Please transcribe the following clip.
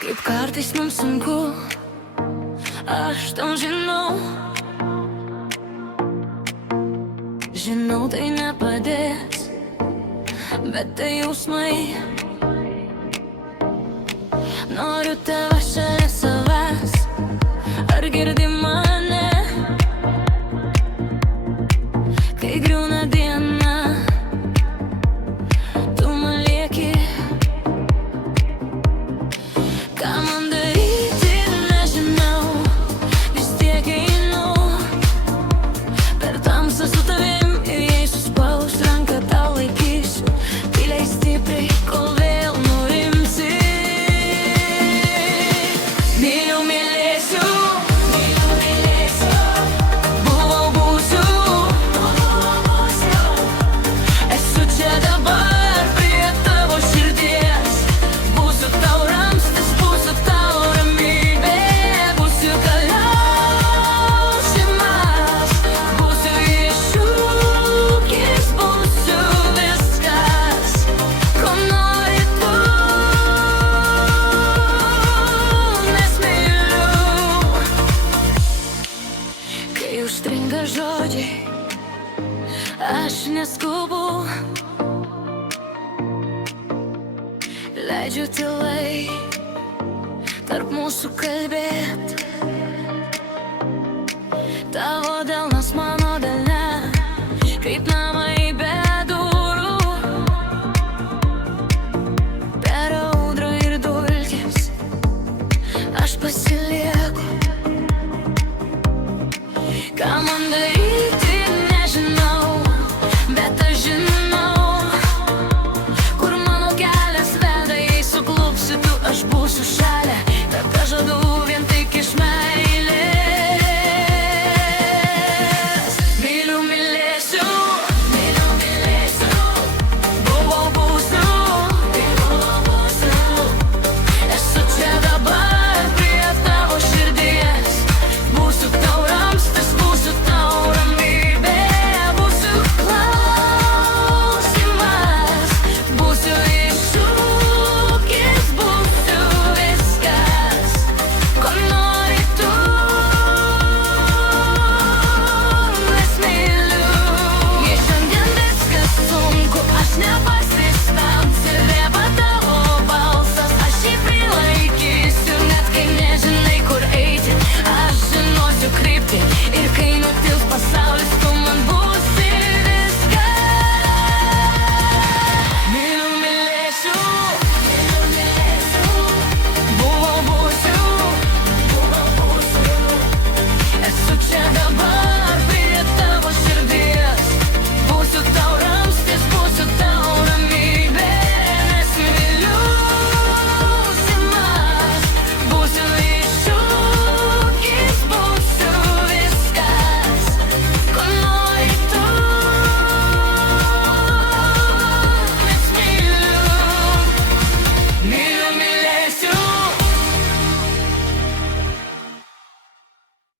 Kaip kartais mums sunku, aš tau žinau. Žinau, tai nepadės, bet tai jausmai. Noriu tave šalia savęs, ar girdi mane? Kai griūna diena, tu man lieki. Ką man daryti, nežinau, vis tiek einu per tamsą su tavim. Ir jei suspaus ranką, tau laikysiu tyliai stipriai, kol vėl nurimsi. Myliu, mylėsiu, buvau, būsiu. Esu čia dabar prie tavo širdies. Būsiu tau ramstis, būsiu tau ramybė. Būsiu galiausimas, būsiu iššūkis, būsiu viskas, ko nori tu. Nes myliu, kai užstringa žodžiai, aš neskubu. Leidžiu tylai tarp mūsų kalbėt. Tavo delnas mano delne, kaip namai be durų. Per audrą ir dulkes aš pasilieku.